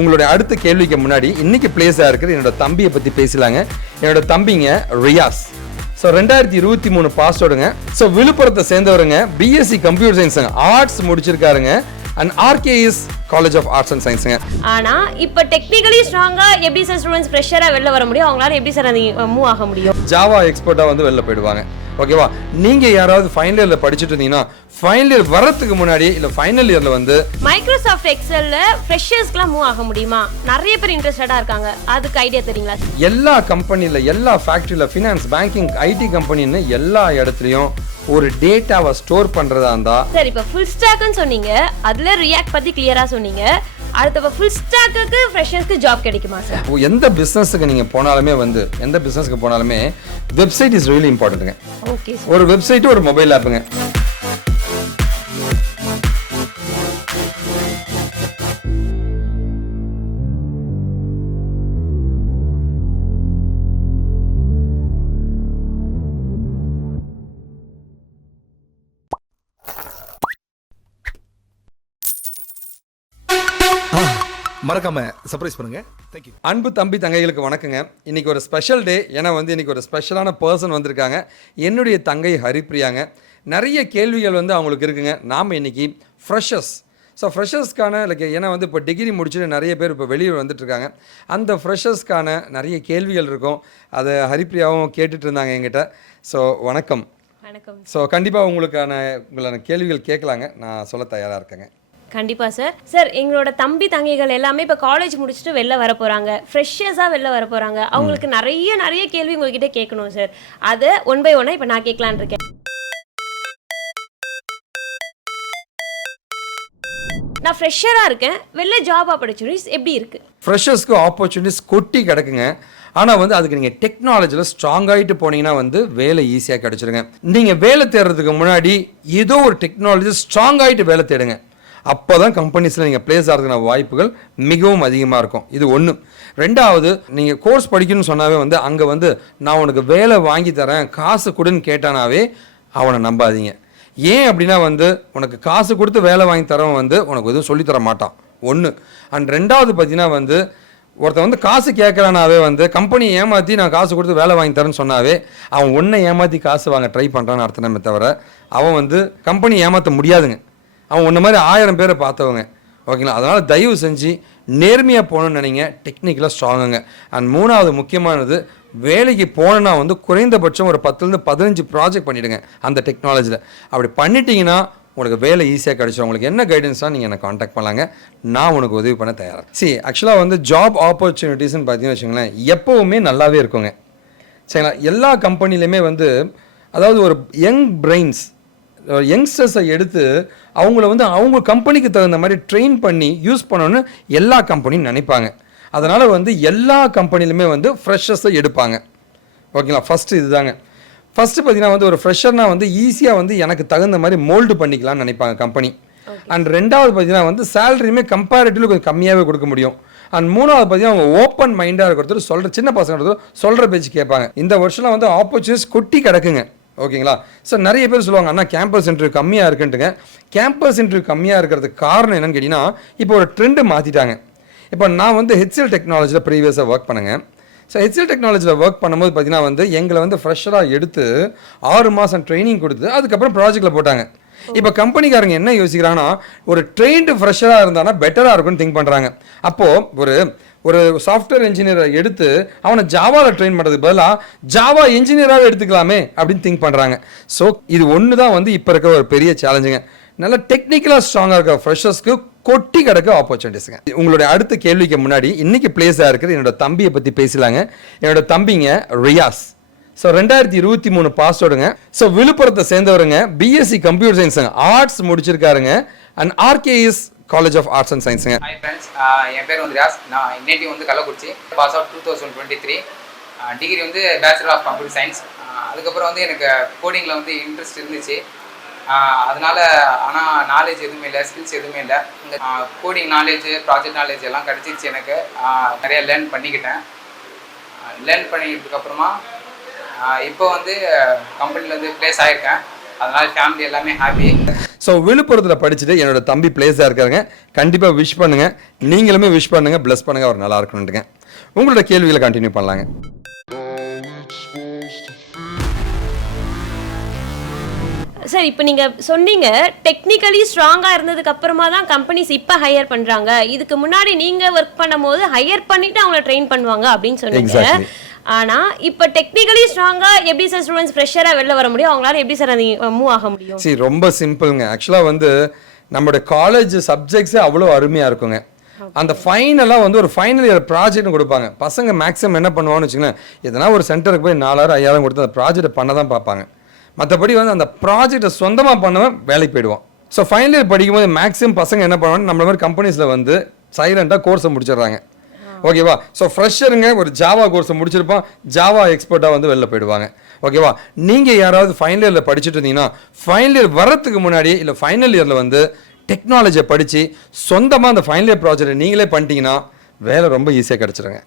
உங்களுடைய அடுத்த கேள்விக்கு முன்னாடி இன்னைக்கு பிளேஸாக இருக்கிற என்னோட தம்பியை பற்றி பேசலாங்க. என்னோட தம்பிங்க ரியாஸ். ஸோ 2023 பாஸ் அவுட்டுங்க. ஸோ விழுப்புரத்தை சேர்ந்தவருங்க. பிஎஸ்சி கம்ப்யூட்டர் சயின்ஸுங்க, ஆர்ட்ஸ் முடிச்சிருக்காருங்க. And RKS college of arts and சயின்ஸுங்க. ஆனா இப்போ டெக்னிக்கலி ஸ்ட்ராங்கா எப்படி சார் ஸ்டூடெண்ட்ஸ் ஃப்ரெஷரா வெளில வர முடியும்? அவங்களால எப்படி சார் மூவ் ஆக முடியும்? ஜாவா எக்ஸ்பர்ட்டா வந்து வெளில போயிடுவாங்க. ஓகேவா? நீங்க யாராவது ஃபைனல் இயர்ல படிச்சுட்டு இருந்தீங்கன்னா ஃபைனல் இயர் வரதுக்கு முன்னாடி இல்ல ஃபைனல் இயர்ல வந்து மைக்ரோசாஃப்ட் எக்ஸல்ல ஃப்ரெஷர்ஸ்க்குலாம் மூவ் ஆக முடியுமா? நிறைய பேர் இன்ட்ரெஸ்டடா இருக்காங்க. அதுக்கு ஐடியா தெரியுங்களா? எல்லா கம்பெனில, எல்லா ஃபேக்டரியில, ஃபினான்ஸ், பேங்கிங், ஐடி கம்பெனின்னு எல்லா இடத்துலயும் ஒரு டேட்டாவை ஸ்டோர் பண்றதா இருந்தா சார் இப்போ ஃபுல் ஸ்டாக்னு சொன்னீங்க, அதுல ரியாக்ட் பத்தி கிளியரா சொன்னீங்க. அடுத்த ஃபுல் ஸ்டாக்குக்கு ஃப்ரெஷர்ஸ்க்கு ஜாப் கிடைக்குமா சார்? எந்த பிசினஸ்க்கு நீங்க போனாலுமே வந்து எந்த பிசினஸ்க்கு போனாலுமே வெப்சைட் இஸ் ரியலி இம்பார்ட்டன்ட்ங்க. ஓகே. ஒரு வெப்சைட், ஒரு மொபைல் ஆப்புங்க. மறக்காம சர்ப்ரைஸ் பண்ணுங்க. Thank you. அன்பு தம்பி தங்கைகளுக்கு வணக்கங்க. இன்னைக்கு ஒரு ஸ்பெஷல் டே. ஏன்னா வந்து இன்னைக்கு ஒரு ஸ்பெஷலான பர்சன் வந்திருக்காங்க. என்னுடைய தங்கை ஹரிப்ரியாங்க. நிறைய கேள்விகள் வந்து அவங்களுக்கு இருக்குங்க. நாம் இன்னைக்கு ஃப்ரெஷர்ஸ், ஸோ ஃப்ரெஷர்ஸ்க்கான ஏன்னா வந்து இப்போ டிகிரி முடிச்சுட்டு நிறைய பேர் இப்போ வெளியே வந்துட்டு இருக்காங்க. அந்த ஃப்ரெஷர்ஸ்க்கான நிறைய கேள்விகள் இருக்கும். அதை ஹரிப்ரியாவும் கேட்டுட்டு இருந்தாங்க என்கிட்ட. ஸோ வணக்கம். வணக்கம். ஸோ கண்டிப்பாக உங்களான கேள்விகள் கேட்கலாங்க. நான் சொல்ல தயாராக இருக்கேங்க. கண்டிப்பா சார். சார் எங்களோட தம்பி தங்கைகள் எல்லாமே இப்போ காலேஜ் முடிச்சுட்டு வெளில வர போறாங்க, ஃப்ரெஷர்ஸா வெளில வர போறாங்க. அவங்களுக்கு நிறைய கேள்வி உங்ககிட்ட கேட்கணும் சார். அதை ஒன் பை ஒன்னா இப்போ நான் கேட்கலான் இருக்கேன். நான் ஃப்ரெஷரா இருக்கேன், வெளில ஜாப் ஆப்பர்ச்சுனிட்டிஸ் எப்படி இருக்கு? ஃப்ரெஷர்ஸ்க்கு ஆப்பர்ச்சுனிட்டிஸ் கொட்டி கிடக்குங்க. ஆனால் வந்து அதுக்கு நீங்கள் டெக்னாலஜியில் ஸ்ட்ராங் ஆகிட்டு போனீங்கன்னா வந்து வேலை ஈஸியாக கிடச்சிருங்க. நீங்கள் வேலை தேடுறதுக்கு முன்னாடி ஏதோ ஒரு டெக்னாலஜி ஸ்ட்ராங் ஆகிட்டு வேலை தேடுங்க. அப்போ தான் கம்பெனிஸில் நீங்கள் ப்ளேஸ் ஆகிறதுக்கான வாய்ப்புகள் மிகவும் அதிகமாக இருக்கும். இது ஒன்று. ரெண்டாவது, நீங்கள் கோர்ஸ் படிக்கணும்னு சொன்னாவே வந்து அங்கே வந்து நான் உனக்கு வேலை வாங்கி தரேன், காசு கொடுன்னு கேட்டானாவே அவனை நம்பாதீங்க. ஏன் அப்படின்னா வந்து உனக்கு காசு கொடுத்து வேலை வாங்கி தரவன் வந்து உனக்கு எதுவும் சொல்லித்தர மாட்டான். ஒன்று. அண்ட் ரெண்டாவது பார்த்தீங்கன்னா வந்து ஒருத்தன் வந்து காசு கேட்குறானாவே வந்து கம்பெனியை ஏமாற்றி நான் காசு கொடுத்து வேலை வாங்கி தரேன்னு சொன்னாவே அவன் ஒன்றை ஏமாற்றி காசு வாங்க ட்ரை பண்ணுறான்னு அர்த்தமே தவிர அவன் வந்து கம்பெனி ஏமாற்ற முடியாதுங்க. அவன் ஒன்று மாதிரி 1000 பேரை பார்த்தவங்க. ஓகேங்களா? அதனால் தயவு செஞ்சு நேர்மையாக போகணுன்னு நினைங்க. டெக்னிக்கலாக ஸ்ட்ராங்குங்க. அண்ட் மூணாவது முக்கியமானது, வேலைக்கு போனோன்னா வந்து குறைந்தபட்சம் ஒரு 10லேருந்து 15 ப்ராஜெக்ட் பண்ணிவிடுங்க அந்த டெக்னாலஜியில். அப்படி பண்ணிட்டீங்கன்னா உங்களுக்கு வேலை ஈஸியாக கிடைச்சிடும். உங்களுக்கு என்ன கைடன்ஸாக நீங்கள் என்னை காண்டாக்ட் பண்ணலாங்க. நான் உனக்கு உதவி பண்ண தயாராக. ஆக்சுவலாக வந்து ஜாப் ஆப்பர்ச்சுனிட்டிஸ்ன்னு பார்த்தீங்கன்னு வச்சுங்களேன், எப்போவுமே நல்லாவே இருக்குங்க. சரிங்களா? எல்லா கம்பெனிலையுமே வந்து அதாவது ஒரு யங் பிரெயின்ஸ், யங்ஸ்டர்ஸை எடுத்து அவங்கள வந்து அவங்க கம்பெனிக்கு தகுந்த மாதிரி ட்ரெயின் பண்ணி யூஸ் பண்ணணும்னு எல்லா கம்பெனியும் நினைப்பாங்க. அதனால் வந்து எல்லா கம்பெனிலுமே வந்து ஃப்ரெஷர்ஸை எடுப்பாங்க. ஓகேங்களா? ஃபஸ்ட்டு இதுதாங்க. ஃபஸ்ட்டு பார்த்தீங்கன்னா வந்து ஒரு ஃப்ரெஷர்னா வந்து ஈஸியாக வந்து எனக்கு தகுந்த மாதிரி மோல்டு பண்ணிக்கலாம்னு நினைப்பாங்க கம்பெனி. அண்ட் ரெண்டாவது பார்த்தீங்கன்னா வந்து சேலரியுமே கம்பேரிட்டிவ்லி கொஞ்சம் கம்மியாகவே கொடுக்க முடியும். அண்ட் மூணாவது பார்த்தீங்கன்னா அவங்க ஓப்பன் மைண்டாக இருக்கிறது, சொல்கிற சின்ன பசங்க சொல்கிற பேச்சு கேட்பாங்க. இந்த வருஷம்லாம் வந்து ஆப்பர்ச்சுனிட்டிஸ் கொட்டி கிடக்குங்க. ஓகேங்களா? ஸோ நிறைய பேர் சொல்லுவாங்க அண்ணா கேம்பஸ் இன்டர்வியூ கம்மியாக இருக்குன்ட்டுங்க. கேம்பஸ் இன்டர்வியூ கம்மியாக இருக்கிறதுக்கு காரணம் என்னன்னு கேட்டிங்கன்னா இப்போ ஒரு ட்ரெண்டு மாற்றிட்டாங்க. இப்போ நான் வந்து HCL டெக்னாலஜியில் ப்ரீவியஸாக ஒர்க் பண்ணுங்க. ஸோ HCL டெக்னாலஜியில் ஒர்க் பண்ணும்போது பார்த்தீங்கன்னா வந்து எங்களை வந்து ஃப்ரெஷராக எடுத்து 6 மாதம் ட்ரைனிங் கொடுத்து அதுக்கப்புறம் ப்ராஜெக்டில் போட்டாங்க. இப்போ கம்பெனிக்காரங்க என்ன யோசிக்கிறாங்கன்னா ஒரு ட்ரெயின்டு ஃப்ரெஷராக இருந்தானா பெட்டராக இருக்கும்னு திங்க் பண்ணுறாங்க. அப்போது ஒரு சாஃப்ட்வேர் இன்ஜினியரை எடுத்து அவனை ஜாவாவில் ட்ரெயின் பண்ணுறதுக்கு பதிலாக ஜாவா இன்ஜினியராக எடுத்துக்கலாமே அப்படின்னு திங்க் பண்ணுறாங்க. ஸோ இது ஒன்று தான் வந்து இப்போ இருக்க ஒரு பெரிய சேலஞ்சுங்க. நல்லா டெக்னிக்கலாக ஸ்ட்ராங்காக இருக்க ஃப்ரெஷர்ஸ்க்கு கொட்டி கிடக்க ஆப்பர்ச்சுனிட்டிஸுங்க. உங்களுடைய அடுத்த கேள்விக்கு முன்னாடி இன்னைக்கு பிளேஸாக இருக்கிற என்னோட தம்பியை பற்றி பேசலாங்க. என்னோட தம்பிங்க ரியாஸ். ஸோ 2023 பாஸ் அவுட்டுங்க. ஸோ விழுப்புரத்தை சேர்ந்தவருங்க. பிஎஸ்சி கம்ப்யூட்டர் சயின்ஸுங்க, ஆர்ட்ஸ் முடிச்சிருக்காருங்க. And RKS college of arts and சயின்ஸுங்க. ஹாய் ஃப்ரெண்ட்ஸ், என் பேர் வந்து ரியாஸ். நான் நேட்டிவ் வந்து கள்ளக்குறிச்சி. Pass out 2023. டிகிரி வந்து பேச்சுலர் ஆஃப் கம்ப்யூட்டர் சயின்ஸ். அதுக்கப்புறம் வந்து எனக்கு கோடிங்கில் வந்து இன்ட்ரெஸ்ட் இருந்துச்சு. அதனால் ஆனால் நாலேஜ் எதுவுமே இல்லை, ஸ்கில்ஸ் எதுவுமே இல்லை. இந்த கோடிங் நாலேஜ், ப்ராஜெக்ட் நாலேஜ் எல்லாம் கிடச்சிருச்சு எனக்கு. நிறைய லேர்ன் பண்ணிக்கிட்டேன். லேர்ன் பண்ணிக்கிட்டதுக்கப்புறமா இப்போ வந்து கம்பெனியில் வந்து ப்ளேஸ் ஆகிருக்கேன். அதனால் ஃபேமிலி எல்லாமே ஹாப்பி. ஸோ விழுப்புரத்தில் படிச்சுட்டு என்னோட தம்பி பிளேஸாக இருக்காருங்க. கண்டிப்பாக விஷ் பண்ணுங்க, நீங்களுமே விஷ் பண்ணுங்க, பிளஸ் பண்ணுங்க, அவர் நல்லா இருக்கணுன்ட்டுங்க. உங்களோட கேள்விகளை கண்டினியூ பண்ணலாங்க. சார் இப்போ நீங்க சொன்னீங்க டெக்னிக்கலி ஸ்ட்ராங்கா இருந்ததுக்கு அப்புறமா தான் கம்பெனிஸ் இப்போ ஹையர் பண்றாங்க, இதுக்கு முன்னாடி நீங்க ஒர்க் பண்ணும்போது ஹையர் பண்ணிட்டு அவங்கள ட்ரெயின் பண்ணுவாங்க அப்படின்னு சொன்னீங்க. Exactly. ஆனா இப்போ டெக்னிக்கலி ஸ்ட்ராங்கா எப்படி சார் ஸ்டூடெண்ட்ஸ் ஃப்ரெஷரா வெளில வர முடியும், அவங்களால எப்படி சார் மூவ் ஆக முடியும்? சரி, ரொம்ப சிம்பிளுங்க. ஆக்சுவலாக வந்து நம்மளுடைய காலேஜ் சப்ஜெக்ட்ஸே அவ்வளோ அருமையாக இருக்குங்க. அந்த ஃபைனலாக வந்து ஒரு ஃபைனல் இயர் ப்ராஜெக்ட்னு கொடுப்பாங்க. பசங்க மேக்ஸிமம் என்ன பண்ணுவாங்கன்னு வச்சுங்களேன், எதனா ஒரு சென்டருக்கு போய் 4000 5000 கொடுத்து அந்த ப்ராஜெக்டை பண்ண தான் பார்ப்பாங்க. மற்றபடி வந்து அந்த ப்ராஜெக்டை சொந்தமாக பண்ணவன் வேலைக்கு போயிடுவான். ஸோ ஃபைனல் இயர் படிக்கும்போது மேக்ஸிமம் பசங்க என்ன பண்ணுவாங்க, நம்மள மாதிரி கம்பெனிஸில் வந்து சைலண்டாக கோர்ஸை முடிச்சிடுறாங்க. ஓகேவா? ஸோ ஃப்ரெஷருங்க ஒரு ஜாவா கோர்ஸை முடிச்சிருப்பான், ஜாவா எக்ஸ்பர்ட்டாக வந்து வெளில போயிடுவாங்க. ஓகேவா? நீங்கள் யாராவது ஃபைனல் இயரில் படிச்சுட்டு இருந்தீங்கன்னா ஃபைனல் இயர் வர்றதுக்கு முன்னாடி இல்லை ஃபைனல் இயரில் வந்து டெக்னாலஜியை படித்து சொந்தமாக அந்த ஃபைனல் இயர் ப்ராஜெக்டை நீங்களே பண்ணிட்டீங்கன்னா வேலை ரொம்ப ஈஸியாக கிடச்சிருங்க.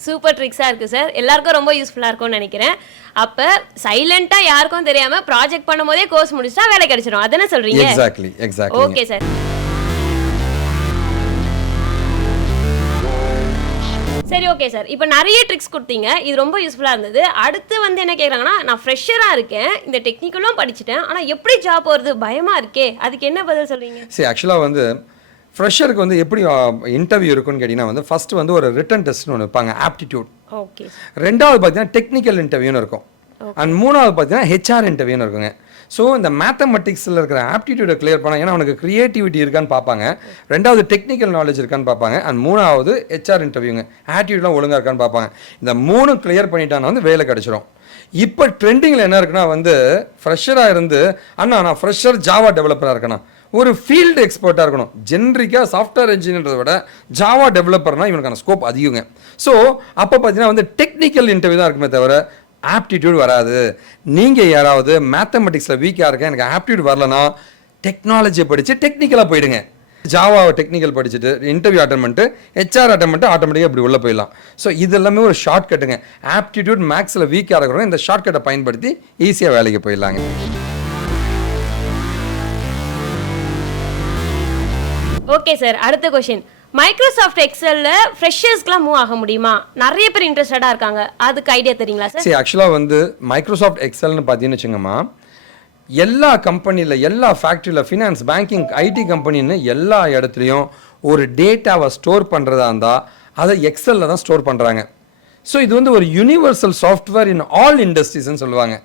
சூப்பர் ட்ரிக்ஸாக இருக்குது சார், எல்லாருக்கும் ரொம்ப யூஸ்ஃபுல்லாக இருக்கும்னு நினைக்கிறேன். அப்போ சைலண்ட்டாக யாருக்கும் தெரியாமல் ப்ராஜெக்ட் பண்ணும் போதே கோர்ஸ் முடிச்சிட்டா வேலை கிடைச்சிடும், அதானே சொல்கிறீங்க? Exactly exactly. Okay sir. சரி, ஓகே சார், இப்போ நிறைய ட்ரிக்ஸ் கொடுத்தீங்க, இது ரொம்ப யூஸ்ஃபுல்லாக இருந்தது. அடுத்து வந்து என்ன கேட்குறாங்கன்னா, நான் ஃப்ரெஷராக இருக்கேன், இந்த டெக்னிக்கலும் படிச்சுட்டேன், ஆனால் எப்படி ஜாப் வருது பயமாக இருக்கே, அதுக்கு என்ன பதில் சொல்கிறீங்க? சரி, ஆக்சுவலாக வந்து ஃப்ரெஷருக்கு வந்து எப்படி இன்டர்வியூ இருக்குன்னு கேட்டிங்கன்னா வந்து ஃபஸ்ட்டு வந்து ஒரு ரிட்டன் டெஸ்ட்னு ஒன்று வைப்பாங்க, ஆப்டிடியூட். ஓகே. ரெண்டாவது பார்த்தீங்கன்னா டெக்னிக்கல் இன்டர்வியூன்னு இருக்கும். அண்ட் மூணாவது பார்த்தீங்கன்னா ஹெச்ஆர் இன்டர்வியூன்னு இருக்குங்க. ஸோ இந்த மேத்தமெட்டிக்ஸில் இருக்கிற ஆப்டிடியூடை கிளியர் பண்ணால், ஏன்னா அவனுக்கு க்ரியேட்டிவிட்டி இருக்கான்னு பார்ப்பாங்க, ரெண்டாவது டெக்னிக்கல் நாலேஜ் இருக்கான்னு பார்ப்பாங்க, அண்ட் மூணாவது ஹெச்ஆர் இன்டர்வியூங்க, ஆட்டிடியூட்லாம் ஒழுங்காக இருக்கான்னு பார்ப்பாங்க. இந்த 3 கிளியர் பண்ணிட்டானா வந்து வேலை கிடச்சிரும். இப்போ ட்ரெண்டிங்கில் என்ன இருக்குன்னா வந்து ஃப்ரெஷராக இருந்து, அண்ணா நான் ஃப்ரெஷர் ஜாவா டெவலப்பராக இருக்கேண்ணா, ஒரு ஃபீல்டு எக்ஸ்பர்ட்டாக இருக்கணும். ஜென்ரிக்காக சாஃப்ட்வேர் இன்ஜினியர்ன்றதை விட ஜாவா டெவலப்பர்னால் இவனுக்கான ஸ்கோப் அதிகங்க. ஸோ அப்போ பார்த்தீங்கன்னா வந்து டெக்னிக்கல் இன்டர்வியூ தான் இருக்குமே தவிர ஆப்டிடியூட் வராது. நீங்கள் யாராவது மேத்தமெட்டிக்ஸில் வீக்காக இருக்கேன், எனக்கு ஆப்டிடியூட் வரலன்னா டெக்னாலஜியை படித்து டெக்னிக்கலாக போயிடுங்க. ஜாவாவை டெக்னிக்கல் படிச்சுட்டு இன்டர்வியூ அட்டன் பண்ணிட்டு ஹெச்ஆர் அட்டன் பண்ணிட்டு ஆட்டோமேட்டிக்காக இப்படி உள்ளே போயிடலாம். ஸோ இது எல்லாமே ஒரு ஷார்ட் கட்டுங்க. ஆப்டிடியூட் மேக்ஸில் வீக்காக இருக்கிறவங்க இந்த ஷார்ட் கட்டை பயன்படுத்தி ஈஸியாக வேலைக்கு போயிடலாங்க. ஓகே சார், அடுத்த கொஷின், மைக்ரோசாஃப்ட் எக்ஸல்ல ஃப்ரெஷர்ஸ்க்குலாம் மூவ் ஆக முடியுமா? நிறைய பேர் இன்ட்ரெஸ்டடாக இருக்காங்க, அதுக்கு ஐடியா தெரியுங்களா சார்? சரி, ஆக்சுவலாக வந்து மைக்ரோசாஃப்ட் எக்ஸல்னு பார்த்தீங்கன்னு வச்சுங்கம்மா, எல்லா கம்பெனியில், எல்லா ஃபேக்ட்ரியில், ஃபினான்ஸ், பேங்கிங், ஐடி கம்பெனின்னு எல்லா இடத்துலையும் ஒரு டேட்டாவை ஸ்டோர் பண்ணுறதா இருந்தால் அதை எக்ஸலில் தான் ஸ்டோர் பண்ணுறாங்க. ஸோ இது வந்து ஒரு யூனிவர்சல் சாஃப்ட்வேர் இன் ஆல் இண்டஸ்ட்ரீஸ்ன்னு சொல்லுவாங்க.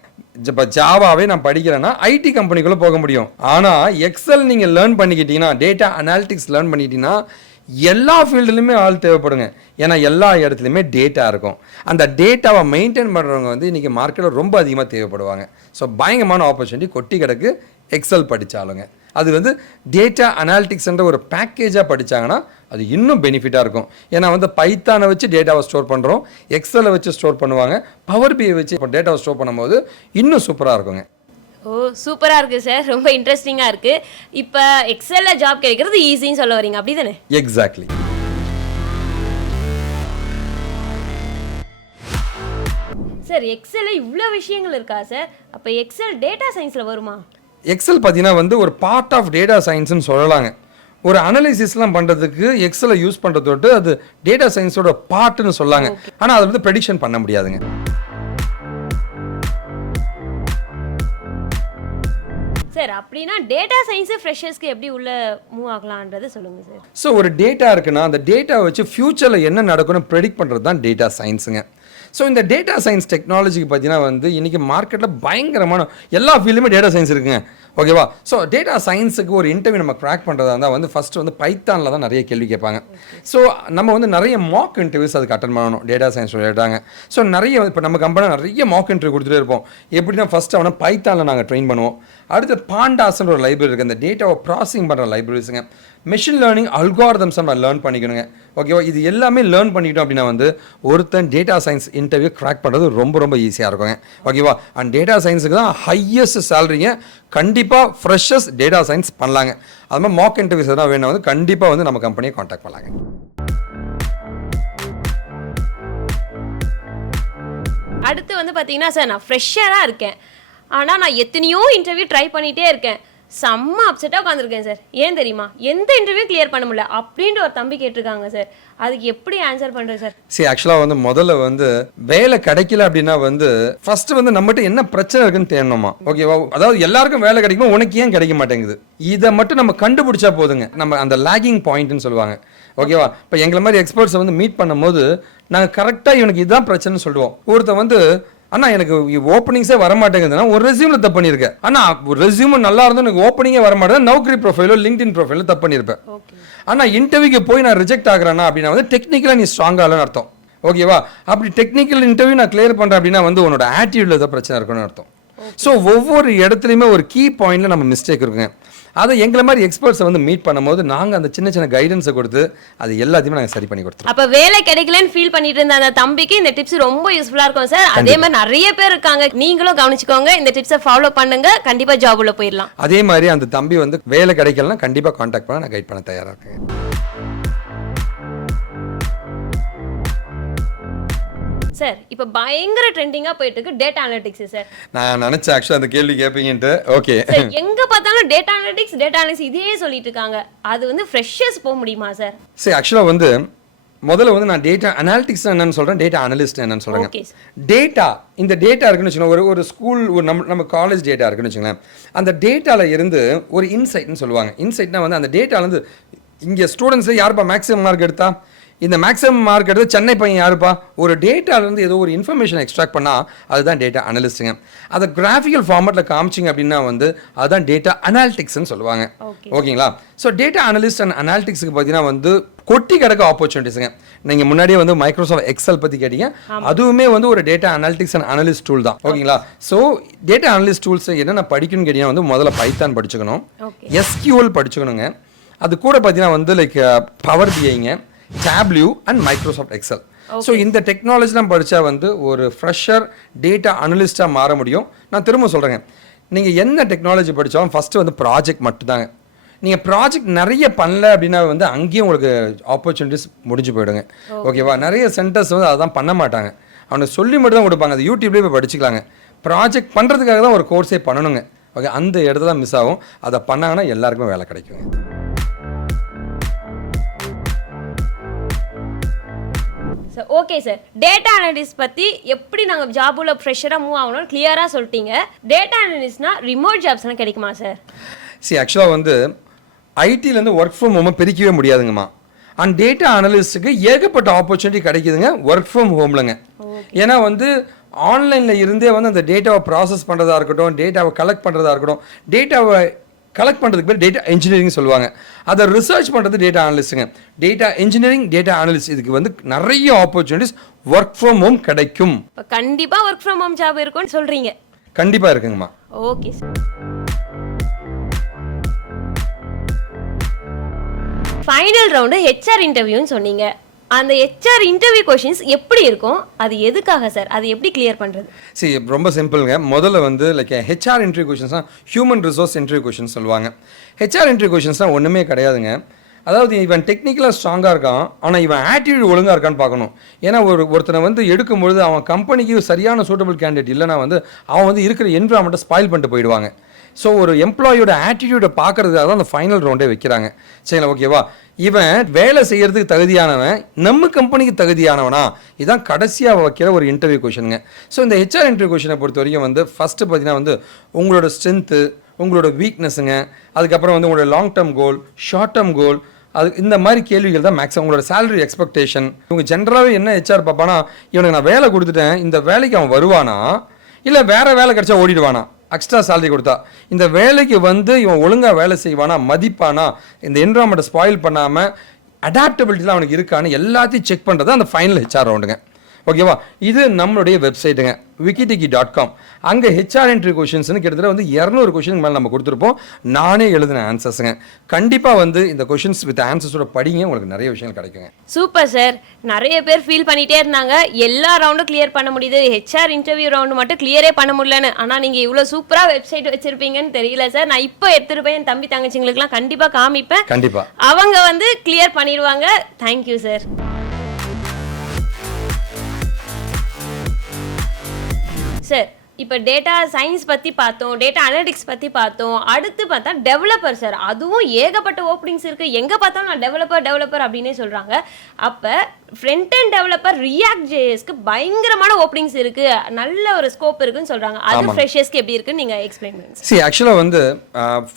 இப்போ ஜாவாவே நான் படிக்கிறேன்னா ஐடி கம்பெனிக்குள்ளே போக முடியும். ஆனால் எக்ஸல் நீங்கள் லேர்ன் பண்ணிக்கிட்டீங்கன்னா, டேட்டா அனாலிட்டிக்ஸ் லேர்ன் பண்ணிக்கிட்டீங்கன்னா எல்லா ஃபீல்டுலையுமே ஆள் தேவைப்படுங்க. ஏன்னா எல்லா இடத்துலையுமே டேட்டா இருக்கும். அந்த டேட்டாவை மெயின்டைன் பண்ணுறவங்க வந்து இன்றைக்கி மார்க்கெட்டில் ரொம்ப அதிகமாக தேவைப்படுவாங்க. ஸோ பயங்கரமான ஆப்பர்ச்சுனிட்டி கொட்டி கிடக்கு எக்ஸல் படித்தாலுங்க. அது வந்து டேட்டா அனாலிட்டிக்ஸ்ன்ற ஒரு பேக்கேஜாக படித்தாங்கன்னா அது இன்னும் பெனிஃபிட்டாக இருக்கும். ஏன்னா வந்து பைத்தானை வச்சு டேட்டாவை ஸ்டோர் பண்ணுறோம், எக்ஸலை வச்சு ஸ்டோர் பண்ணுவாங்க, பவர் பிஐ வச்சு இப்போ டேட்டாவை ஸ்டோர் பண்ணும்போது இன்னும் சூப்பராக இருக்குங்க. ஓ, சூப்பராக இருக்குது சார், ரொம்ப இன்ட்ரெஸ்டிங்காக இருக்குது. இப்போ எக்ஸலில் ஜாப் கிடைக்கிறது ஈஸின்னு சொல்ல வரீங்க, அப்படி தானே? எக்ஸாக்ட்லி. சார், எக்ஸலில் இவ்வளோ விஷயங்கள் இருக்கா சார்? அப்போ எக்ஸல் டேட்டா சயின்ஸில் வருமா? எக்ஸல் பார்த்தீங்கன்னா வந்து ஒரு பார்ட் ஆஃப் டேட்டா சயின்ஸ்னு சொல்லலாங்க. ஒரு அனலைசிஸ்லாம் பண்ணுறதுக்கு எக்ஸலை யூஸ் பண்ணுறதோட்டு அது டேட்டா சயின்ஸோட பார்ட்டுன்னு சொல்லாங்க. ஆனால் அதை வந்து ப்ரெடிக்ஷன் பண்ண முடியாதுங்க. சார், அப்படின்னா டேட்டா சயின்ஸு ஃப்ரெஷர்ஸ்க்கு எப்படி உள்ள மூவ் ஆகலான்றது சொல்லுங்கள் சார். ஸோ ஒரு டேட்டா இருக்குன்னா அந்த டேட்டா வச்சு ஃப்யூச்சரில் என்ன நடக்கும்னு ப்ரெடிக்ட் பண்ணுறது தான் டேட்டா சயின்ஸுங்க. ஸோ இந்த டேட்டா சயின்ஸ் டெக்னாலஜிக்கு பார்த்தீங்கன்னா வந்து இன்றைக்கி மார்க்கெட்டில் பயங்கரமான எல்லா ஃபீல்டுமே டேட்டா சயின்ஸ் இருக்குங்க. ஓகேவா? ஸோ டேட்டா சயின்ஸுக்கு ஒரு இன்டர்வியூ நம்ம க்ராக் பண்ணுறதா இருந்தால் வந்து ஃபஸ்ட்டு வந்து பைத்தானில் தான் நிறைய கேள்வி கேட்பாங்க. ஸோ நம்ம வந்து நிறைய மாக் இன்டர்வியூஸ் அதுக்கு அட்டன் பண்ணணும், டேட்டா சயின்ஸ் ரிலேட்டாங்க. ஸோ நிறைய இப்போ நம்ம கம்பெனியில் நிறைய மாக் இன்டர்வியூ கொடுத்துட்டே இருப்போம். எப்படின்னா ஃபஸ்ட்டு அவனை பைத்தானில் நாங்கள் ட்ரெயின் பண்ணுவோம். அடுத்து பாண்டாஸ்ன்ற ஒரு லைப்ரரி இருக்குது, அந்த டேட்டாவை ப்ராசஸிங் பண்ணுற லைப்ரரிஸுங்க. மெஷின் லேர்னிங் அல்காரிதம்ஸ் நம்ம லேர்ன் பண்ணிக்கணுங்க. ஓகேவா? இது எல்லாமே லேர்ன் பண்ணிக்கிட்டோம் அப்படின்னா வந்து ஒருத்தன் டேட்டா சயின்ஸ் இன்டர்வியூ க்ராக் பண்ணுறது ரொம்ப ரொம்ப ஈஸியாக இருக்குங்க. ஓகேவா? அண்ட் டேட்டா சயின்ஸுக்கு தான் ஹையஸ்ட் சேலரிங்க. கண்டிப்பாக ஃப்ரெஷர்ஸ் டேட்டா சயின்ஸ் பண்ணலாங்க. அது மாதிரி மாக் இன்டர்வியூஸ் எதாவது வேணும் வந்து கண்டிப்பாக வந்து நம்ம கம்பெனியை காண்டாக்ட் பண்ணலாங்க. அடுத்து வந்து பார்த்தீங்கன்னா சார், நான் ஃப்ரெஷராக இருக்கேன், ஆனால் நான் எத்தனையோ இன்டர்வியூ ட்ரை பண்ணிகிட்டே இருக்கேன், செம்ம அப்செட்டாக உட்காந்துருக்கேன் சார். ஏன் தெரியுமா, எந்த இன்டர்வியூ கிளியர் பண்ண முடியல அப்படின்ட்டு ஒரு தம்பி கேட்டிருக்காங்க சார். அதுக்கு எப்படி ஆன்சர் பண்ணுறது சார்? சரி, ஆக்சுவலாக வந்து முதல்ல வந்து வேலை கிடைக்கல அப்படின்னா வந்து ஃபர்ஸ்ட் வந்து நம்மகிட்ட என்ன பிரச்சனை இருக்குன்னு தேடணுமா, ஓகேவா? அதாவது எல்லாருக்கும் வேலை கிடைக்குமா, உனக்கு ஏன் கிடைக்க மாட்டேங்குது, இதை மட்டும் நம்ம கண்டுபிடிச்சா போதுங்க. நம்ம அந்த லேகிங் பாயிண்ட்னு சொல்லுவாங்க, ஓகேவா? இப்போ எங்களை மாதிரி எக்ஸ்பர்ட்ஸை வந்து மீட் பண்ணும்போது நாங்கள் கரெக்டாக இவனுக்கு இதுதான் பிரச்சனைன்னு சொல்லுவோம். ஒருத்தர் வந்து அண்ணா எனக்கு ஓப்பனிங்ஸே வர மாட்டேங்குதுன்னா ஒரு ரெஸ்யூம்ல தப்பு பண்ணியிருக்கேன். அண்ணா ஒரு ரெஸ்யூம் நல்லா இருந்தும் எனக்கு ஓப்பனிங்கே வர மாட்டேங்குது, நௌக்கரி ப்ரொஃபைலோ லிங்க்டின் ப்ரொஃபைலோ தப்பு பண்ணியிருப்பேன். ஆனால் இன்டர்வியூக்கு போய் நான் ரிஜெக்ட் ஆகிறேன்னா அப்படின்னா வந்து டெக்னிக்கலாக நீ ஸ்ட்ராங்காக இல்லைன்னு அர்த்தம், ஓகேவா? அப்படி டெக்னிக்கல் இன்டர்வியூ நான் கிளியர் பண்ணுறேன் அப்படின்னா வந்து உன்னோட ஆட்டிடியூட்ல ஏதோ பிரச்சனை இருக்குன்னு அர்த்தம். ஸோ ஒவ்வொரு இடத்துலையுமே ஒரு கீ பாயிண்ட்ல நம்ம மிஸ்டேக் இருக்குங்க. அதை எங்களை மாதிரி எக்ஸ்பர்ட்ஸை வந்து மீட் பண்ணும்போது நாங்கள் அந்த சின்ன சின்ன கைடன்ஸை கொடுத்து அது எல்லாத்தையுமே நாங்கள் சரி பண்ணி கொடுத்துருவோம். அப்போ வேலை கிடைக்கலன்னு ஃபீல் பண்ணிட்டு இருந்த அந்த தம்பிக்கு இந்த டிப்ஸ் ரொம்ப யூஸ்ஃபுல்லாக இருக்கும் சார். அதே மாதிரி நிறைய பேர் இருக்காங்க, நீங்களும் கவனிச்சுக்கோங்க, இந்த டிப்ஸை ஃபாலோ பண்ணுங்க, கண்டிப்பாக ஜாப் உள்ள போயிடலாம். அதே மாதிரி அந்த தம்பி வந்து வேலை கிடைக்கலன்னா கண்டிப்பாக கான்டாக்ட் பண்ண நான் கைட் பண்ண தயாராக இருக்கேன். சார் இப்போ பயங்கர ட்ரெண்டிங்காக போயிட்டு இருக்கு டேட்டா அனலிட்டிக்ஸ் சார். நான் நினைச்சேன் ஆக்சுவலாக அந்த கேள்வி கேட்பீங்கன்ட்டு. ஓகே சார், எங்க பார்த்தாலும் டேட்டா அனலிட்டிக்ஸ் இதே சொல்லிட்டு இருக்காங்க. அது வந்து ஃப்ரெஷர்ஸ் போக முடியுமா சார்? சரி, ஆக்சுவலாக வந்து முதல்ல வந்து நான் டேட்டா அனாலிட்டிக்ஸ் என்னன்னு சொல்கிறேன், டேட்டா அனலிஸ்ட் என்னன்னு சொல்கிறேன். டேட்டா, இந்த டேட்டா இருக்குன்னு வச்சுக்கோங்க, ஒரு ஸ்கூல் ஒரு நம்ம காலேஜ் டேட்டா இருக்குன்னு வச்சுக்கோங்களேன். அந்த டேட்டாவில் இருந்து ஒரு இன்சைட்னு சொல்லுவாங்க. இன்சைட்னா வந்து அந்த டேட்டாலேருந்து இங்கே ஸ்டூடெண்ட்ஸில் யாருப்பா மேக்ஸிமம் மார்க் எடுத்தா, இந்த மேக்ஸிமம் மார்க் எடுத்து சென்னை பையன் யாருப்பா, ஒரு டேட்டாலேருந்து ஏதோ ஒரு இன்ஃபர்மேஷன் எக்ஸ்ட்ராக்ட் பண்ணால் அதுதான் டேட்டா அனலிஸ்ட்டுங்க. அதை கிராஃபிக்கல் ஃபார்மேட்டில் காமிச்சிங்க அப்படின்னா வந்து அதுதான் டேட்டா அனாலிட்டிக்ஸ்ன்னு சொல்லுவாங்க, ஓகேங்களா? ஸோ டேட்டா அனலிஸ்ட் அண்ட் அனாலிட்டிக்ஸுக்கு பார்த்தீங்கன்னா வந்து கொட்டி கிடக்க ஆப்பர்ச்சுனிட்டிஸுங்க. நீங்கள் முன்னாடியே வந்து மைக்ரோசாஃப்ட் எக்ஸல் பற்றி கேட்டீங்க, அதுவுமே வந்து ஒரு data analytics and analyst tool தான், ஓகேங்களா? ஸோ டேட்டா அனலிஸ்ட் டூல்ஸ் என்னென்ன படிக்கணும்னு கேட்டீங்கன்னா வந்து முதல்ல பைத்தான் படிச்சுக்கணும், எஸ்கியூஎல் படிச்சுக்கணுங்க. அது கூட பார்த்தீங்கன்னா வந்து லைக் பவர் பிஐங்க, Tableau and Microsoft Excel. So இந்த டெக்னாலஜிலாம் படித்தா வந்து ஒரு ஃப்ரெஷர் டேட்டா அனலிஸ்ட்டாக மாற முடியும். நான் திரும்ப சொல்கிறேங்க, நீங்கள் என்ன டெக்னாலஜி படித்தாலும் ஃபஸ்ட்டு வந்து ப்ராஜெக்ட் மட்டும்தாங்க. நீங்கள் ப்ராஜெக்ட் நிறைய பண்ணல அப்படின்னா வந்து அங்கேயும் உங்களுக்கு ஆப்பர்ச்சுனிட்டிஸ் முடிஞ்சு போயிடுங்க, ஓகேவா? நிறைய சென்டர்ஸ் வந்து அதான் பண்ண மாட்டாங்க, அவனுக்கு சொல்லி மட்டும் தான் கொடுப்பாங்க. அது யூடியூப்லேயே போய் படிச்சுக்கலாங்க. ப்ராஜெக்ட் பண்ணுறதுக்காக தான் ஒரு கோர்ஸே பண்ணணுங்க, ஓகே? அந்த இடத்துல மிஸ் ஆகும். அதை பண்ணாங்கன்னா எல்லாருக்குமே வேலை கிடைக்குங்க. ஓகே சார், டேட்டா அனலிஸ்ட் பற்றி எப்படி நாங்கள் ஜாப் உள்ள ஃப்ரெஷராக மூவ் ஆகணும் கிளியராக சொல்லிட்டீங்க. டேட்டா அனலிஸ்ட்னா ரிமோட் ஜாப்ஸ்லாம் கிடைக்குமா சார்? ஆக்சுவலாக வந்து ஐடியிலேருந்து ஒர்க் ஃப்ரம் ஹோமை பிரிக்கவே முடியாதுங்கம்மா. அண்ட் டேட்டா அனலிஸ்ட்டுக்கு ஏகப்பட்ட ஆப்பர்ச்சுனிட்டி கிடைக்குதுங்க ஒர்க் ஃப்ரம் ஹோம்லங்க. ஏன்னா வந்து ஆன்லைனில் இருந்தே வந்து அந்த டேட்டாவை ப்ராசஸ் பண்ணுறதா இருக்கட்டும், டேட்டாவை கலெக்ட் பண்ணுறதா இருக்கட்டும், டேட்டாவை கலெக்ட் பண்ணுறதுக்கு பேர் டேட்டா இன்ஜினியரிங் சொல்லுவாங்க. அதை ரிசர்ச் பண்ணுறது டேட்டா அனலிஸ்ட்டுங்க. டேட்டா இன்ஜினியரிங், டேட்டா அனலிஸ்ட், இதுக்கு வந்து நிறைய ஆப்பர்ச்சுனிட்டிஸ் ஒர்க் ஃப்ரம் ஹோம் கிடைக்கும். கண்டிப்பாக ஒர்க் ஃப்ரம் ஹோம் ஜாப் இருக்கும்னு சொல்கிறீங்க? கண்டிப்பாக இருக்குங்கம்மா. Okay sir. Final round HR இன்டர்வியூன்னு சொன்னீங்க. அந்த ஹெச்ஆர் இன்டர்வியூ கொஷின்ஸ் எப்படி இருக்கும், அது எதுக்காக சார், அது எப்படி கிளியர் பண்ணுறது? சரி, ரொம்ப சிம்பிளுங்க. முதல்ல வந்து லைக் ஹெச்ஆர் இன்டர்வியூ கொஷின்ஸ்னால் ஹியூமன் ரிசோர்ஸ் இன்டர்வியூ கொஷின்ஸ் சொல்லுவாங்க. ஹெச்ஆர் இன்டர்வியூ கொஷின்ஸ்னால் ஒன்றுமே கிடையாதுங்க. அதாவது இவன் டெக்னிக்கலாக ஸ்ட்ராங்காக இருக்கான், ஆனால் இவன் ஆட்டிடியூட் ஒழுங்காக இருக்கான்னு பார்க்கணும். ஏன்னா ஒருத்தனை வந்து எடுக்கும்பொழுது அவன் கம்பெனிக்கு சரியான சூட்டபிள் கேண்டிடேட் இல்லைனா வந்து அவன் வந்து இருக்கிற என்விரான்மெண்ட்டை ஸ்பாயில் பண்ணிட்டு போயிடுவாங்க. ஸோ ஒரு எம்ப்ளாயோட ஆட்டிடியூடை பார்க்கறதுக்காக தான் அந்த ஃபைனல் ரவுண்டே வைக்கிறாங்க, சரிங்களா? ஓகேவா? இவன் வேலை செய்யறதுக்கு தகுதியானவன், நம்ம கம்பெனிக்கு தகுதியானவனா, இதுதான் கடைசியாக வைக்கிற ஒரு இன்டர்வியூ கொஷனுங்க. ஸோ இந்த ஹெச்ஆர் இன்டர்வியூ கொஷனை பொறுத்த வரைக்கும் வந்து ஃபஸ்ட்டு பார்த்தீங்கன்னா வந்து உங்களோட ஸ்ட்ரென்த்து, உங்களோட வீக்னஸுங்க, அதுக்கப்புறம் வந்து உங்களோட long term goal, short term goal, அது இந்த மாதிரி கேள்விகள் தான் மேக்ஸிமம். உங்களோட சேலரி எக்ஸ்பெக்டேஷன். இவங்க ஜென்ரலாகவே என்ன ஹெச்ஆர் பார்ப்பானா, இவனுக்கு நான் வேலை கொடுத்துட்டேன், இந்த வேலைக்கு அவன் வருவானா இல்லை வேறு வேலை கிடைச்சா ஓடிடுவானா, எக்ஸ்ட்ரா சேலரி கொடுத்தா இந்த வேலைக்கு வந்து இவன் ஒழுங்காக வேலை செய்வானா, மதிப்பானா, இந்த என்விரான்மெண்ட்டை ஸ்பாயில் பண்ணாமல் அடாப்டபிலிட்டிலாம் அவனுக்கு இருக்கான்னு எல்லாத்தையும் செக் பண்ணுறது அந்த ஃபைனல் ஹெச்ஆர் ரவுண்டுங்க, ஓகேவா? இது நம்மளுடைய வெப்சைட்டுங்க wikitiki.com. அங்கே ஹெச்ஆர் இன்டர்வியூ கொஷின்ஸ்னு கிட்டத்தட்ட வந்து 200 கொஷினுக்கு மேலே நம்ம கொடுத்துருப்போம். நானே எழுதின ஆன்சர்ஸுங்க. கண்டிப்பாக வந்து இந்த கொஷின்ஸ் வித் ஆன்சர்ஸோட படிங்க, உங்களுக்கு நிறைய விஷயங்கள் கிடைக்குங்க. Super sir. நிறைய பேர் ஃபீல் பண்ணிகிட்டே இருந்தாங்க எல்லா ரவுண்டும் கிளியர் பண்ண முடியுது, ஹெச்ஆர் இன்டர்வியூ ரவுண்டு மட்டும் கிளியரே பண்ண முடியலன்னு. ஆனால் நீங்கள் இவ்வளோ சூப்பராக வெப்சைட் வச்சுருப்பீங்கன்னு தெரியல சார். நான் இப்போ எடுத்துகிட்டு போய் என் தம்பி தங்கச்சிங்களுக்குலாம் கண்டிப்பாக காமிப்பேன். கண்டிப்பாக அவங்க வந்து கிளியர் பண்ணிடுவாங்க. Thank you sir. சார், இப்போ டேட்டா சயின்ஸ் பற்றி பார்த்தோம், டேட்டா அனலிட்டிக்ஸ் பற்றி பார்த்தோம், அடுத்து பார்த்தா டெவலப்பர் சார், அதுவும் ஏகப்பட்ட ஓப்பனிங்ஸ் இருக்குது. எங்கே பார்த்தாலும் நான் டெவலப்பர் அப்படின்னே சொல்கிறாங்க. அப்போ ஃப்ரண்ட் அண்ட் டெவலப்பர் ரியாக்ட் ஜேஎஸ்க்கு பயங்கரமான ஓப்பனிங்ஸ் இருக்குது, நல்ல ஒரு ஸ்கோப் இருக்குன்னு சொல்கிறாங்க. அது ஃப்ரெஷர்ஸ்க்கு எப்படி இருக்குன்னு நீங்கள் எக்ஸ்பிளைன் பண்ணுங்க. ஆக்சுவலாக வந்து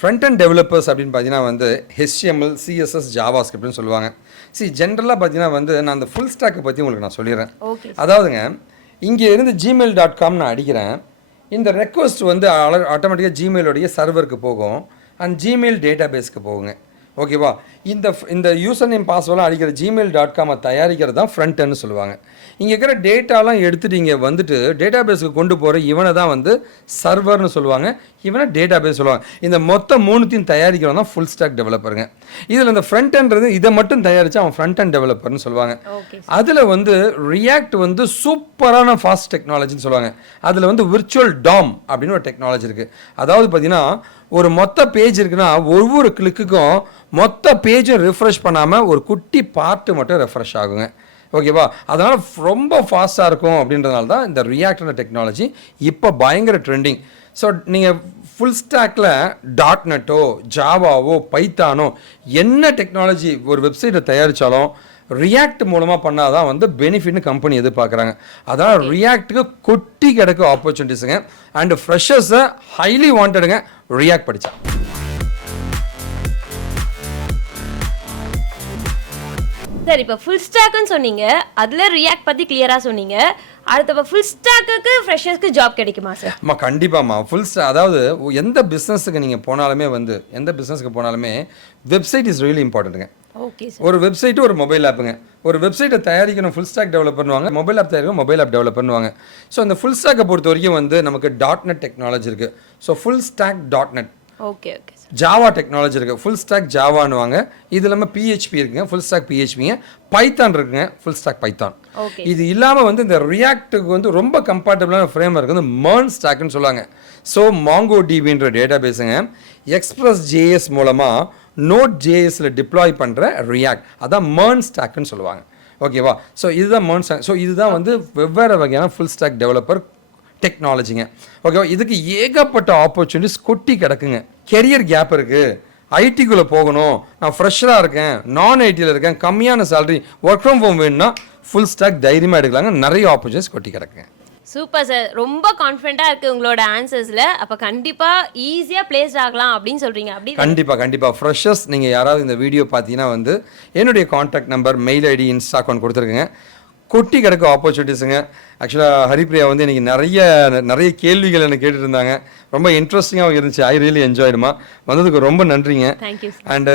ஃப்ரண்ட் அண்ட் டெவலப்பர்ஸ் அப்படின்னு பார்த்தீங்கன்னா வந்து HTML, CSS, JavaScriptனு சொல்லுவாங்க. ஜென்ரலாக பார்த்தீங்கன்னா வந்து நான் அந்த ஃபுல் ஸ்டாக்கை பற்றி உங்களுக்கு நான் சொல்லிடுறேன். அதாவதுங்க, இங்கே இருந்து gmail.com நான் அடிக்கிறேன், இந்த ரெக்வஸ்ட் வந்து ஆட்டோமேட்டிக்காக ஜிமெயிலுடைய சர்வருக்கு போகும் அண்ட் ஜிமெயில் டேட்டா பேஸ்க்கு போகுங்க. ஓகேவா? இந்த யூசர் நேம் பாஸ்வேர்டெலாம் அடிக்கிற gmail.com தயாரிக்கிறது தான் ஃப்ரண்ட் எண்ட்னு சொல்லுவாங்க. இங்கே இருக்கிற டேட்டாலாம் எடுத்துகிட்டு இங்கே வந்துட்டு டேட்டா பேஸுக்கு கொண்டு போகிற இவனை தான் வந்து சர்வர்னு சொல்லுவாங்க, இவனை டேட்டா பேஸ் சொல்லுவாங்க. இந்த மொத்த மூணுத்தையும் தயாரிக்கிறவன் தான் ஃபுல் ஸ்டாக் டெவலப்பருங்க. இதில் இந்த ஃப்ரண்ட் எண்ட்றது இதை மட்டும் தயாரித்து அவன் ஃப்ரண்ட் அண்ட் டெவலப்பர்னு சொல்லுவாங்க. அதில் வந்து ரியாக்ட் வந்து சூப்பரான ஃபாஸ்ட் டெக்னாலஜின்னு சொல்லுவாங்க. அதில் வந்து விர்ச்சுவல் டாம் அப்படின்னு ஒரு டெக்னாலஜி இருக்குது. அதாவது பார்த்தீங்கன்னா ஒரு மொத்த பேஜ் இருக்குன்னா ஒவ்வொரு கிளிக்குக்கும் மொத்த பேஜும் ரிஃப்ரெஷ் பண்ணாமல் ஒரு குட்டி பார்ட்டு மட்டும் ரெஃப்ரெஷ் ஆகுங்க. ஓகேவா? அதனால் ரொம்ப ஃபாஸ்ட்டாக இருக்கும் அப்படின்றதுனால தான் இந்த ரியாக்ட்ன்ற டெக்னாலஜி இப்போ பயங்கர ட்ரெண்டிங். ஸோ நீங்கள் ஃபுல் ஸ்டாக்கில் .NETஓ, ஜாவாவோ, பைத்தானோ என்ன டெக்னாலஜி ஒரு வெப்சைட்டை தயாரித்தாலும் ரியாக்ட் மூலமாக பண்ணால் தான் வந்து பெனிஃபிட்னு கம்பெனி எதிர்பார்க்குறாங்க. அதனால் ரியாக்ட்டுக்கு கொட்டி கிடக்கு ஆப்பர்ச்சுனிட்டிஸுங்க. அண்ட் ஃப்ரெஷர்ஸை ஹைலி வாண்டடுங்க ரியாக்ட் படித்தா. சார், இப்போ ஃபுல் ஸ்டாக்னு சொன்னீங்க, அதில் ரியாக்ட் பற்றி கிளியராக சொன்னீங்க. அடுத்த ஃபுல் ஸ்டாக்கு ஃப்ரெஷர்ஸ்க்கு ஜாப் கிடைக்குமா சார்? ஆமாம், கண்டிப்பாம்மா. ஃபுல் ஸ்டாக் அதாவது எந்த பிஸ்னஸுக்கு நீங்கள் போனாலுமே வந்து எந்த பிஸ்னஸுக்கு போனாலுமே வெப்சைட் இஸ் ரியலி இம்பார்ட்டன்ட்டுங்க. Okay sir. ஒரு வெப்சைட்டு ஒரு மொபைல் ஆப்புங்க. ஒரு வெப்சைட்டை தயாரிக்கணும் ஃபுல் ஸ்டாக் டெவலப்பர்னுவாங்க, மொபைல் ஆப் தயாரிக்கணும் மொபைல் ஆப் டெவலப்பர்னுவாங்க. ஸோ அந்த ஃபுல் ஸ்டாக்கை பொறுத்த வரைக்கும் வந்து நமக்கு .NET டெக்னாலஜி இருக்குது. So full stack .NET. Okay okay sir. Java technology இருக்குது, ஃபுல் ஸ்டாக் ஜாவானுவாங்க. இது இல்லாமல் PHP இருக்குங்க, ஃபுல் ஸ்டாக் PHPங்க. பைத்தான் இருக்குங்க, ஃபுல் ஸ்டாக் பைத்தான். இது இல்லாமல் வந்து இந்த ரியாக்ட்டுக்கு வந்து ரொம்ப கம்பேட்டபிளான ஃப்ரேம் ஒர்க் வந்து MERN ஸ்டாக்னு சொல்லுவாங்க. ஸோ MongoDBன்ற டேட்டா பேஸுங்க Express.js மூலமாக Node.jsல டிப்ளாய் பண்ணுற ரியாக்ட், அதான் MERN ஸ்டாக்னு சொல்லுவாங்க. ஓகேவா? ஸோ இதுதான் MERN ஸ்டாக். ஸோ இதுதான் வந்து வெவ்வேறு வகையான ஃபுல் ஸ்டாக் டெவலப்பர் டெக்னாலஜிங்க. ஓகேவா? இதுக்கு ஏகப்பட்ட ஆப்பர்ச்சுனிட்டிஸ் கொட்டி கிடக்குங்க. கெரியர் கேப் இருக்குது, ஐடிக்குள்ளே போகணும், நான் ஃப்ரெஷ்ஷராக இருக்கேன், நான் ஐடியில் இருக்கேன், கம்மியான சேலரி, ஒர்க் ஃப்ரம் ஹோம் வேணும்னா ஃபுல் ஸ்டாக் தைரியமாக எடுக்கலாங்க. நிறைய ஆப்பர்ச்சுனிட்டிஸ் கொட்டி கிடக்குங்க. சூப்பர் சார், ரொம்ப கான்ஃபிடென்ட்டாக இருக்குது உங்களோட ஆன்சர்ஸில். அப்போ கண்டிப்பாக ஈஸியாக பிளேஸ் ஆகலாம் அப்படின்னு சொல்கிறீங்க. அப்படி கண்டிப்பாக ஃப்ரெஷர்ஸ் நீங்கள் யாராவது இந்த வீடியோ பார்த்தீங்கன்னா வந்து என்னுடைய contact number, mail ID, Insta account கொடுத்துருக்குங்க. கொட்டி கிடக்க ஆப்பர்ச்சுனிட்டிஸுங்க. ஆக்சுவலாக ஹரிப்ரியா வந்து இன்றைக்கி நிறைய கேள்விகள் எனக்கு கேட்டுட்டு இருந்தாங்க. ரொம்ப இன்ட்ரெஸ்டிங்காகவும் இருந்துச்சு. ஐ ரியலி என்ஜாய்டுமா. வந்ததுக்கு ரொம்ப நன்றிங்க. தேங்க்யூ. அண்டு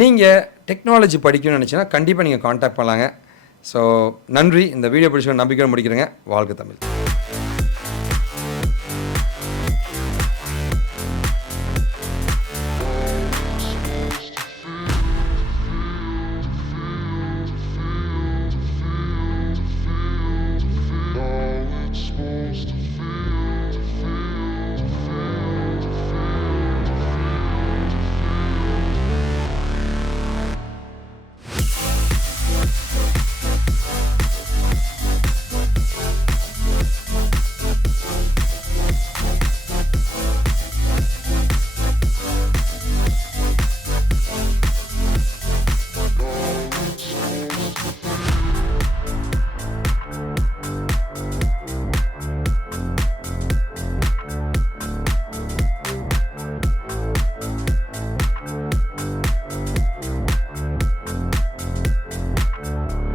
நீங்கள் டெக்னாலஜி படிக்கணும்னு நினச்சிங்கன்னா கண்டிப்பாக நீங்கள் கான்டாக்ட் பண்ணலாங்க. ஸோ நன்றி. இந்த வீடியோ பிடிச்ச நம்பிக்கை முடிக்கிறேங்க. வாழ்க தமிழ்.